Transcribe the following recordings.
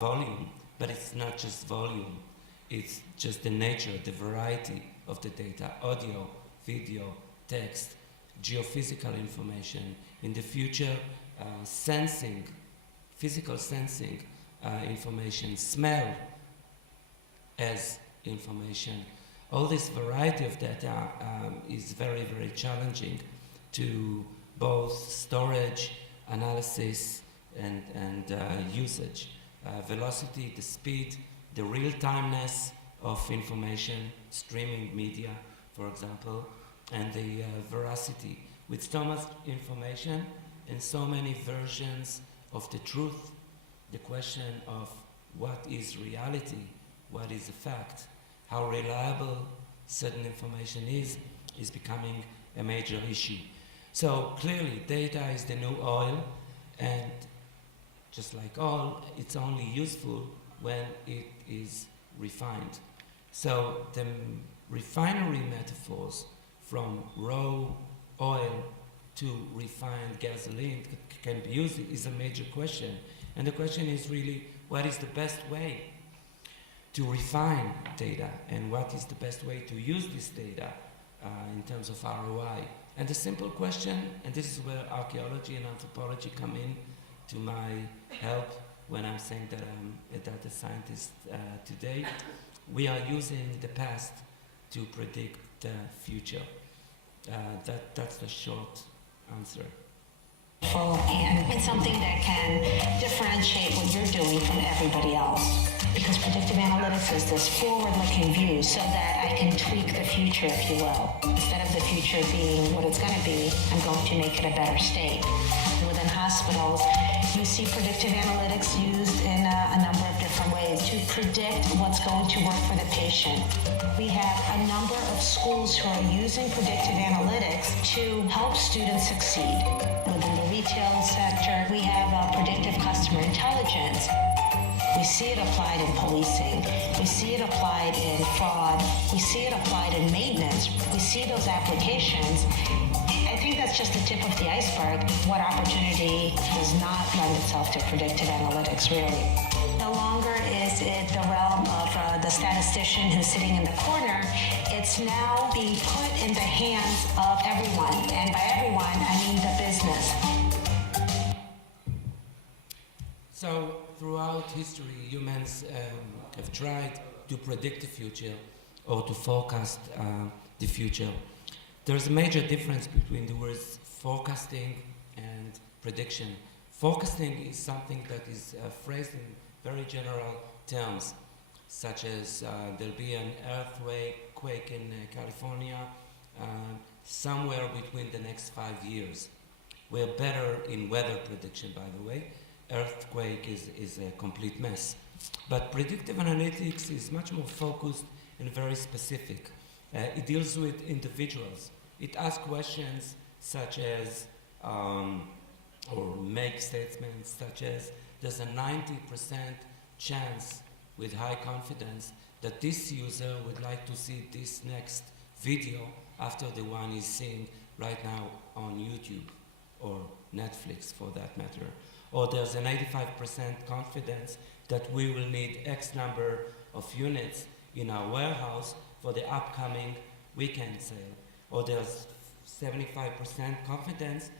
volume, but it's not just volume. It's just the nature, the variety of the data, audio, video, text, geophysical information. In the future, sensing, physical sensing information, smell as information. All this variety of data is very, very challenging to both storage, analysis, and usage. Velocity, the speed, the real-timeness of information, streaming media, for example, and the veracity. With so much information and so many versions of the truth, the question of what is reality, what is a fact, how reliable certain information is becoming a major issue. So clearly, data is the new oil, and just like oil, it's only useful when it is refined. So the refinery metaphors from raw oil to refined gasoline can be used is a major question. And the question is really, what is the best way to refine data, and what is the best way to use this data in terms of ROI? And the simple question, and this is where archaeology and anthropology come in to my help when I'm saying that I'm a data scientist today, we are using the past to predict the future. That's the short answer. And it's something that can differentiate what you're doing from everybody else. Because predictive analytics is this forward-looking view so that I can tweak the future, if you will. Instead of the future being what it's going to be, I'm going to make it a better state. Within hospitals, you see predictive analytics used in a number of different ways to predict what's going to work for the patient. We have a number of schools who are using predictive analytics to help students succeed. Within the retail sector, we have predictive customer intelligence. We see it applied in policing. We see it applied in fraud. We see it applied in maintenance. We see those applications. I think that's just the tip of the iceberg. What opportunity does not lend itself to predictive analytics, really? No longer is it the realm of the statistician who's sitting in the corner. It's now being put in the hands of everyone. And by everyone, I mean the business. So throughout history, humans have tried to predict the future or to forecast the future. There's a major difference between the words forecasting and prediction. Forecasting is something that is phrased in very general terms, such as there'll be an earthquake in California somewhere between the next 5 years. We're better in weather prediction, by the way. Earthquake is a complete mess. But predictive analytics is much more focused and very specific. It deals with individuals. It asks questions such as, or make statements such as, there's a 90% chance with high confidence that this user would like to see this next video after the one he's seeing right now on YouTube or Netflix for that matter. Or there's an 85% confidence that we will need X number of units in our warehouse for the upcoming weekend sale. Or there's 75% confidence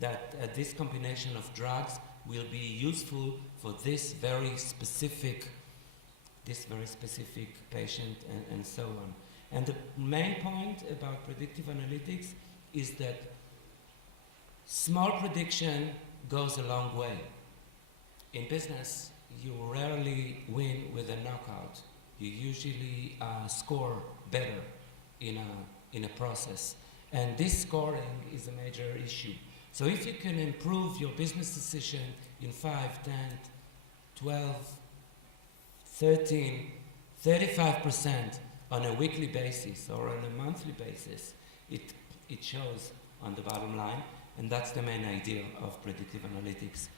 that this combination of drugs will be useful for this very specific patient, and so on. And the main point about predictive analytics is that small prediction goes a long way. In business, you rarely win with a knockout. You usually score better in a process. And this scoring is a major issue. So if you can improve your business decision in 5, 10, 12, 13, 35% on a weekly basis or on a monthly basis, it shows on the bottom line. And that's the main idea of predictive analytics.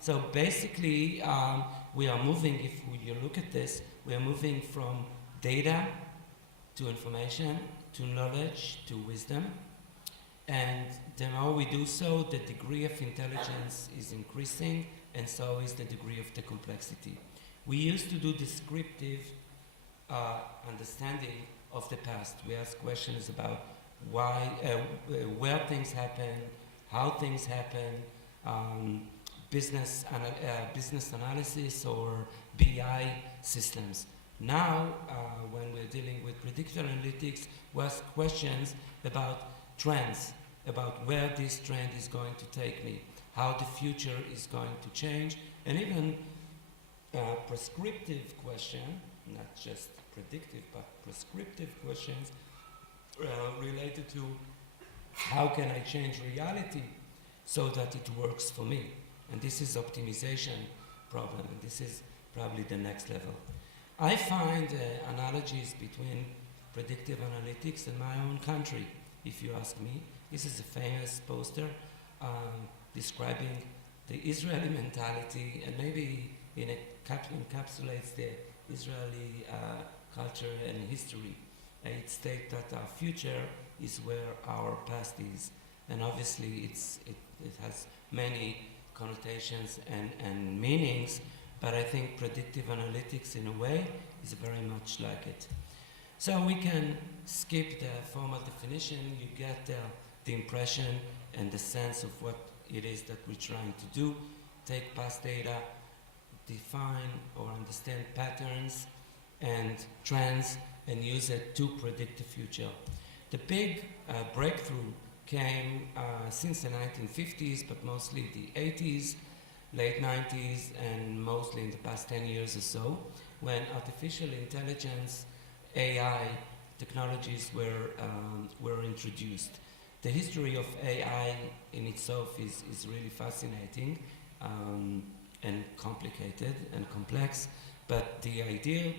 So basically, we are moving, if you look at this, we are moving from data to information, to knowledge, to wisdom. And the more we do so, the degree of intelligence is increasing and so is the degree of the complexity. We used to do descriptive understanding of the past. We ask questions about why, where things happen, how things happen, business analysis or BI systems. Now, when we're dealing with predictive analytics, we ask questions about trends, about where this trend is going to take me, how the future is going to change, and even prescriptive question, not just predictive, but prescriptive questions related to how can I change reality so that it works for me. And this is optimization problem, and this is probably the next level. I find analogies between predictive analytics and my own country, if you ask me. This is a famous poster describing the Israeli mentality, and maybe encapsulates the Israeli culture and history. It states that our future is where our past is. And obviously it has many connotations and meanings, but I think predictive analytics in a way is very much like it. So we can skip the formal definition. You get the impression and the sense of what it is that we're trying to do. Take past data, define or understand patterns and trends, and use it to predict the future. The big breakthrough came since the 1950s, but mostly the 80s, late 90s, and mostly in the past 10 years or so, when artificial intelligence, AI technologies were introduced. The history of AI in itself is really fascinating and complicated and complex, but the ideas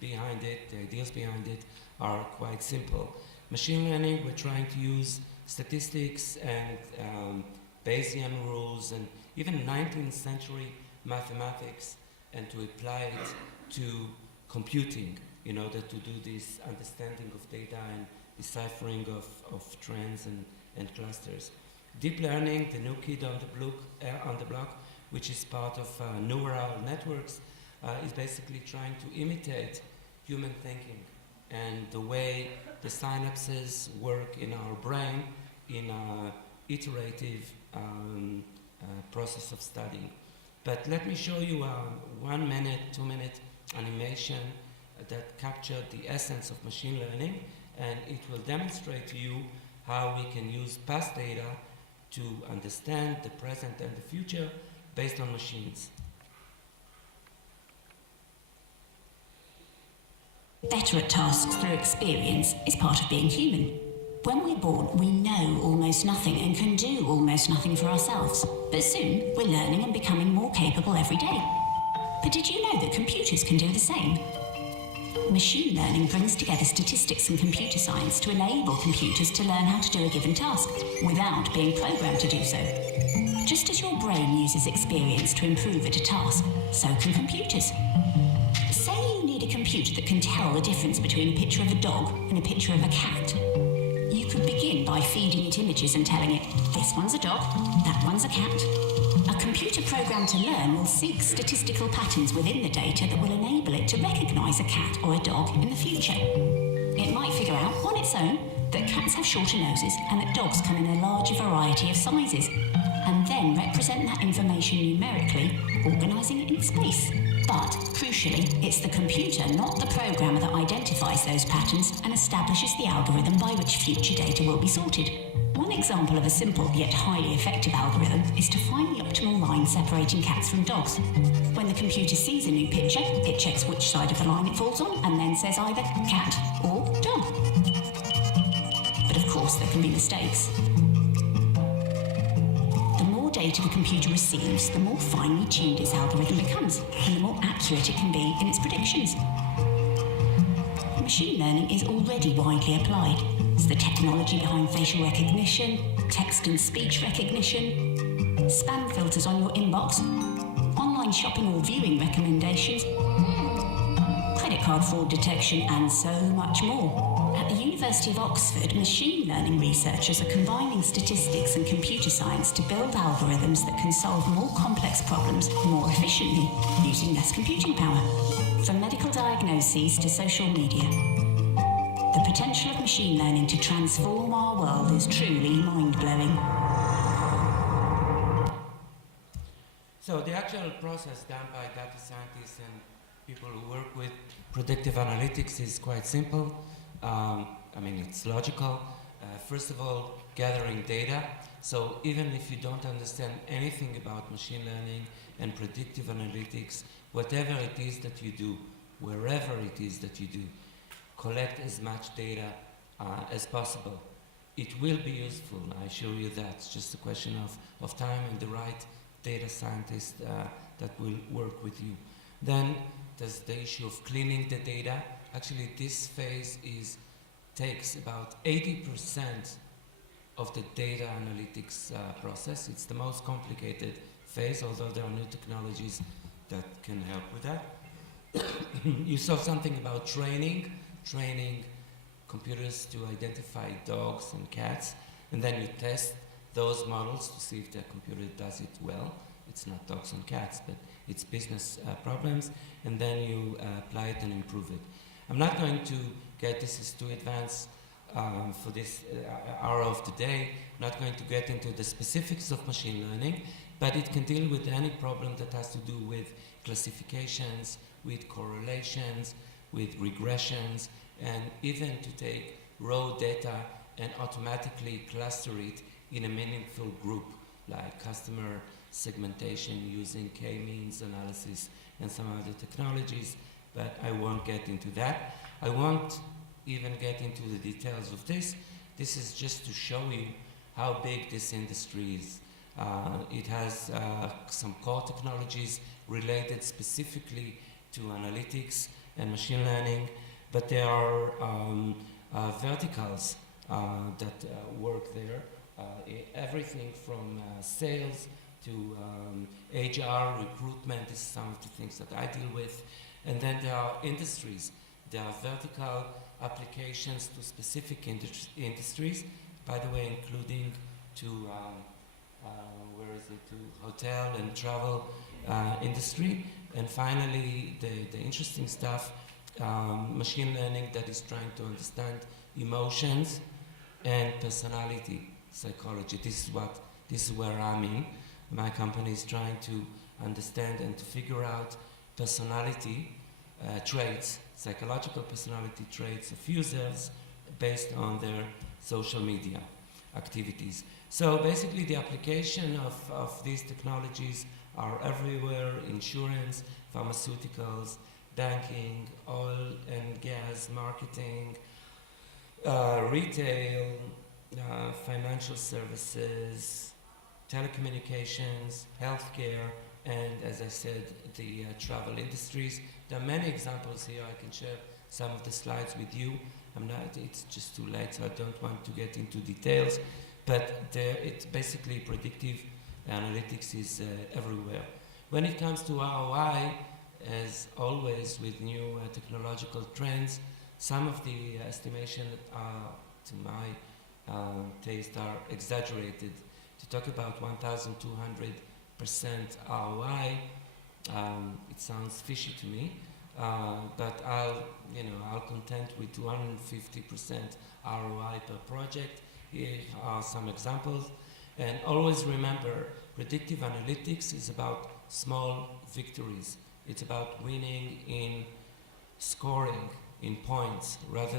behind it are quite simple. Machine learning, we're trying to use statistics and Bayesian rules and even 19th century mathematics, and to apply it to computing in order to do this understanding of data and deciphering of trends and clusters. Deep learning, the new kid on the block, which is part of neural networks, is basically trying to imitate human thinking and the way the synapses work in our brain in an iterative process of studying. But let me show you a 1 minute, 2 minute animation that captured the essence of machine learning, and it will demonstrate to you how we can use past data to understand the present and the future based on machines. Better at tasks through experience is part of being human. When we're born, we know almost nothing and can do almost nothing for ourselves. But soon, we're learning and becoming more capable every day. But did you know that computers can do the same? Machine learning brings together statistics and computer science to enable computers to learn how to do a given task without being programmed to do so. Just as your brain uses experience to improve at a task, so can computers. Say you need a computer that can tell the difference between a picture of a dog and a picture of a cat. You could begin by feeding it images and telling it, this one's a dog, that one's a cat. A computer programmed to learn will seek statistical patterns within the data that will enable it to recognize a cat or a dog in the future. It might figure out on its own that cats have shorter noses and that dogs come in a larger variety of sizes, and then represent that information numerically, organizing it in space. But, crucially, it's the computer, not the programmer, that identifies those patterns and establishes the algorithm by which future data will be sorted. One example of a simple yet highly effective algorithm is to find the optimal line separating cats from dogs. When the computer sees a new picture, it checks which side of the line it falls on and then says either cat or dog. But of course there can be mistakes. The more data the computer receives, the more finely tuned its algorithm becomes, and the more accurate it can be in its predictions. Machine learning is already widely applied. It's the technology behind facial recognition, text and speech recognition, spam filters on your inbox, online shopping or viewing recommendations, credit card fraud detection, and so much more. At the University of Oxford, machine learning researchers are combining statistics and computer science to build algorithms that can solve more complex problems more efficiently, using less computing power. From medical diagnoses to social media, the potential of machine learning to transform our world is truly mind-blowing. So the actual process done by data scientists and people who work with predictive analytics is quite simple. It's logical. First of all, gathering data. So even if you don't understand anything about machine learning and predictive analytics, whatever it is that you do, wherever it is that you do, collect as much data as possible. It will be useful, I assure you that. It's just a question of time and the right data scientist that will work with you. Then there's the issue of cleaning the data. Actually, this phase takes about 80% of the data analytics process. It's the most complicated phase, although there are new technologies that can help with that. You saw something about training computers to identify dogs and cats, and then you test those models to see if the computer does it well. It's not dogs and cats, but it's business problems, and then you apply it and improve it. I'm not going to get this is too advanced for this hour of the day. I'm not going to get into the specifics of machine learning, but it can deal with any problem that has to do with classifications, with correlations, with regressions, and even to take raw data and automatically cluster it in a meaningful group, like customer segmentation using k-means analysis and some other technologies, but I won't get into that. I won't even get into the details of this. This is just to show you how big this industry is. It has some core technologies related specifically to analytics and machine learning, but there are verticals that work there. Everything from sales to HR, recruitment is some of the things that I deal with. And then there are industries. There are vertical applications to specific industries, by the way, including to, to hotel and travel industry. And finally, the interesting stuff, machine learning that is trying to understand emotions and personality psychology. This is where I'm in. My company is trying to understand and to figure out personality traits, psychological personality traits of users based on their social media activities. So basically the application of these technologies are everywhere: insurance, pharmaceuticals, banking, oil and gas, marketing, retail, financial services, telecommunications, healthcare, and as I said, the travel industries. There are many examples here. I can share some of the slides with you. It's just too late, so I don't want to get into details, but it's basically predictive analytics is everywhere. When it comes to ROI, as always with new technological trends, some of the estimations to my taste are exaggerated. To talk about 1,200% ROI, it sounds fishy to me, but I'll content with 250% ROI per project. Here are some examples, and always remember, predictive analytics is about small victories. It's about winning in scoring, in points, rather